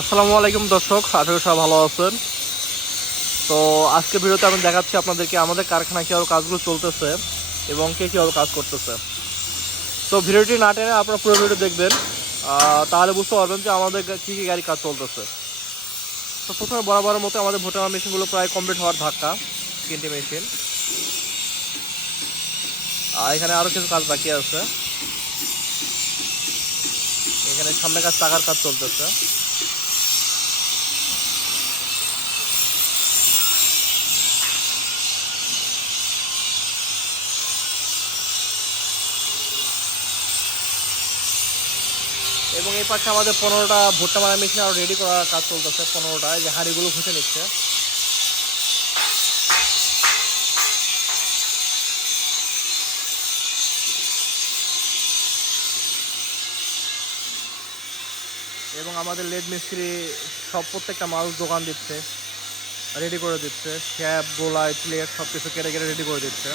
আসসালামু আলাইকুম দর্শক, আশা করি সবাই ভালো আছেন। তো আজকে ভিডিওতে আমি দেখাচ্ছি আপনাদেরকে আমাদের কারখানা কীভাবে কাজগুলো চলতেছে এবং কে কীভাবে কাজ করতেছে। তো ভিডিওটি না টেনে আপনারা পুরো ভিডিও দেখবেন, তাহলে বুঝতে পারবেন যে আমাদের কী কী গাড়ি কাজ চলতেছে। তো প্রথমে বরাবরের মতো আমাদের ভোটার মেশিনগুলো প্রায় কমপ্লিট হওয়ার ধাক্কা, 3টি মেশিন। আর এখানে আরও কিছু কাজ বাকি আছে। এখানে সামনে কাজ টাকার কাজ চলতেছে। এবং এই পাশে আমাদের 15টা ভুট্টা মারা মেশিন আরও রেডি করার কাজ চলতেছে। 15টা যে হাঁড়িগুলো ঘষে নিচ্ছে। এবং আমাদের লেড মিস্ত্রি প্রত্যেকটা মাল দোকান দিচ্ছে, রেডি করে দিচ্ছে। শ্যাপ, গোলাই, প্লেট সব কিছু কেটে কেটে রেডি করে দিচ্ছে।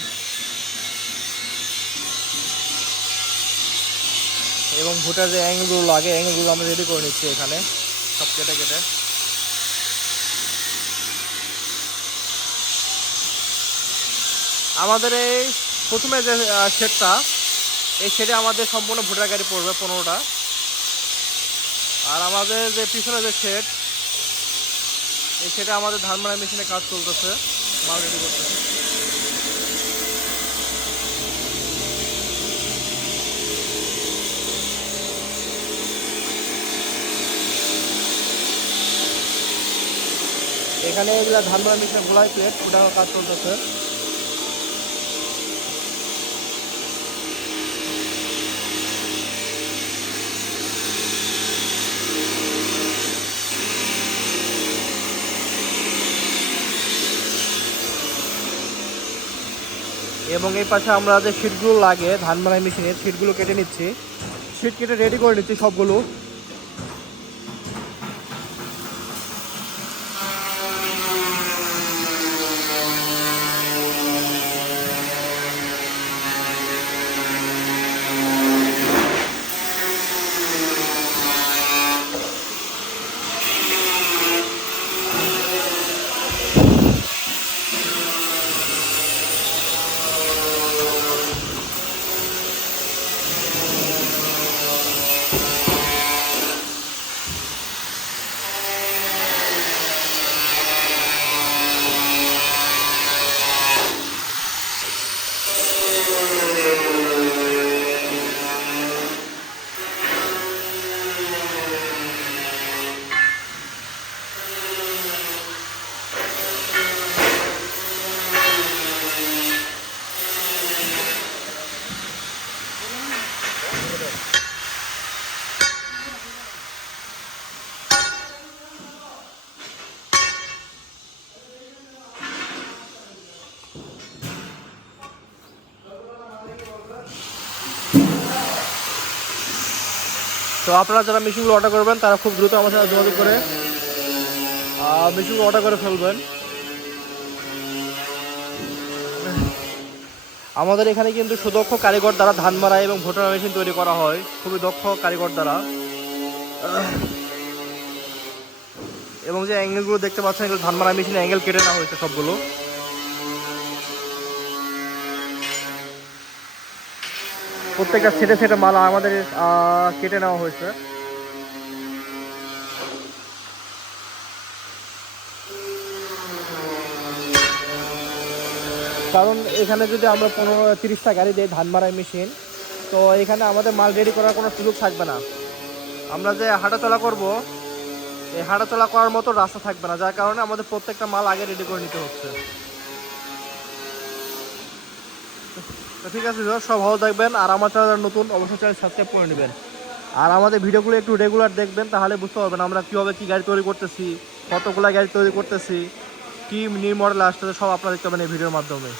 এবং ভুটার যে অ্যাঙ্গেলগুলো লাগে, অ্যাঙ্গেলগুলো আমরা রেডি করে নিচ্ছি এখানে সব কেটে কেটে। আমাদের এই প্রথমে যে শেডটা, এই শেডে আমাদের সম্পূর্ণ ভুটার গাড়ি পড়বে 15টা। আর আমাদের যে পিছনে যে শেড, এই শেডে আমাদের ধান মারা মেশিনে কাজ চলতেছে, মাল রেডি করতেছে। এখানে এগুলা ধান মারা মেশিনে গোলাই প্লেট, ওটা কাজ চলতেছে। এবং এই পাশে আমরা যে শিটগুলো লাগে ধান মারাই মেশিনের, শিটগুলো কেটে নিচ্ছি। শিট কেটে রেডি করে নিচ্ছি সবগুলো। তো আপনারা যারা মেশিনগুলো অর্ডার করবেন তারা খুব দ্রুত আমার সাথে যোগাযোগ করে মেশিনগুলো অর্ডার করে ফেলবেন। আমাদের এখানে কিন্তু সুদক্ষ কারিগর দ্বারা ধান মারা এবং ভোটার মেশিন তৈরি করা হয়, খুবই দক্ষ কারিগর দ্বারা। এবং যে অ্যাঙ্গেলগুলো দেখতে পাচ্ছেন, এগুলো ধান মারা মেশিনে অ্যাঙ্গেল কেটে নেওয়া হয়েছে সবগুলো। প্রত্যেকটা সেটে সেটে মালা আমাদের কেটে নেওয়া হয়েছে। কারণ এখানে যদি আমরা 15-30টা গাড়ি দিই ধান মারাই মেশিন, তো এখানে আমাদের মাল রেডি করার কোনো সুযোগ থাকবে না। আমরা যে হাঁটাচলা করব, এই হাঁটাচলা করার মতো রাস্তা থাকবে না, যার কারণে আমাদের প্রত্যেকটা মাল আগে রেডি করে নিতে হচ্ছে। তো ঠিক আছে, সব ভালো থাকবেন। আর আমার চ্যানেল নতুন, অবশ্যই চ্যানেল সাবস্ক্রাইব করে নেবেন। আর আমাদের ভিডিওগুলো একটু রেগুলার দেখবেন, তাহলে বুঝতে পারবেন আমরা কীভাবে কী গাড়ি তৈরি করতেছি, কতগুলো গাড়ি তৈরি করতেছি, কী নিউ মডেল আসতেছে, সব আপনারা দেখতে পাবেন এই ভিডিওর মাধ্যমে।